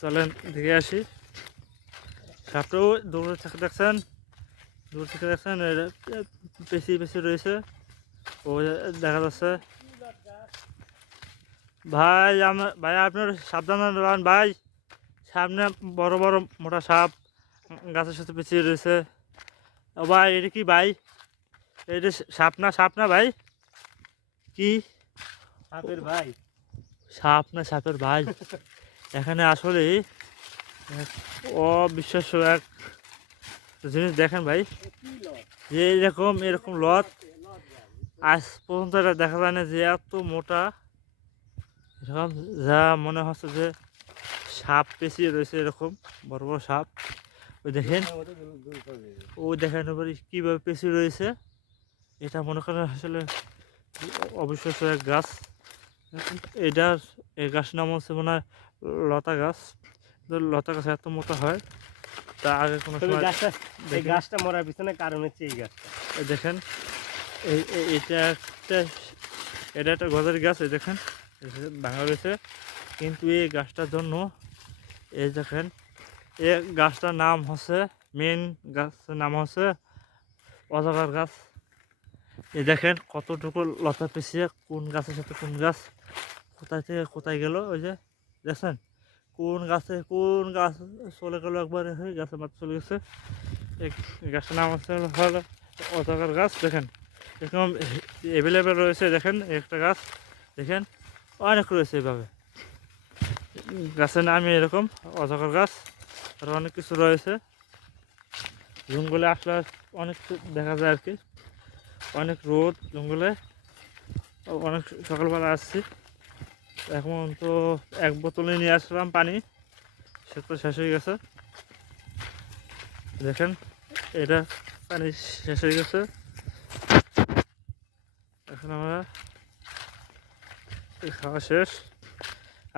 চলেন দেখে আসি। সাপটাও দূরে থেকে দেখছেন, দূর থেকে দেখছেন পেছি পেছি রয়েছে, ও দেখা যাচ্ছে। ভাই ভাই আপনার সাবধান হন ভাই, সামনে বড় বড় মোটা সাপ গাছের সাথে পেঁচিয়ে রয়েছে। ও ভাই এটা কি ভাই, এটা সাপ না ভাই, কি সাপের ভাই? সাপ না সাপের ভাই? এখানে আসলে অবিশ্বাস্য এক জিনিস দেখেন ভাই, যে এরকম লত আজ পর্যন্ত এটা দেখা যায় না, যে এত মোটা এরকম, যা মনে হচ্ছে যে সাপ পেঁচিয়ে রয়েছে, এরকম বড় বড় সাপ। ওই দেখেন, ওই দেখেন এবারে কীভাবে পেঁচিয়ে রয়েছে। এটা মনে করেন আসলে অবিশ্বাস্য এক গাছ। এই গাছটার নাম হচ্ছে মনে হয় লতা গাছ। লতা গাছ এত মোটা হয় তা আগে কোনো সময়। এই গাছটা মরার পিছনে কারণ হচ্ছে এই গাছটা। দেখেন এটা একটা গজারি গাছ, এই দেখেন ভাঙা রয়েছে। কিন্তু এই গাছটার জন্য এই দেখেন, এই গাছটার নাম হচ্ছে, মেন গাছের নাম হচ্ছে অজগর গাছ। এই দেখেন কতটুকু লতা পেঁচিয়ে কোন গাছের সাথে কোন গাছ কোথায় থেকে কোথায় গেল। ওই যে দেখছেন কোন গাছ চলে গেল, একবারে হয়ে গাছের মাথা চলে গেছে। এই গাছটার নাম হচ্ছে হলো অজগর গাছ। দেখেন এরকম অ্যাভেলেবেল রয়েছে, দেখেন একটা গাছ দেখেন অনেক রয়েছে এইভাবে। গাছের নামই এরকম অজগর গাছ। আর অনেক কিছু রয়েছে, জঙ্গলে আসলে অনেক কিছু দেখা যায় আর কি। অনেক রোদ জঙ্গলে, অনেক সকালবেলা আসছি। এখন তো এক বোতলে নিয়ে আসলাম পানি, সে তো শেষ হয়ে গেছে। দেখেন এটা পানি শেষ হয়ে গেছে। এখন আমরা খাওয়া শেষ,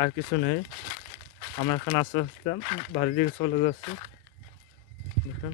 আর কিছু নেই। আমরা এখন আস্তে আস্তে বাড়ির দিকে চলে যাচ্ছি। দেখেন।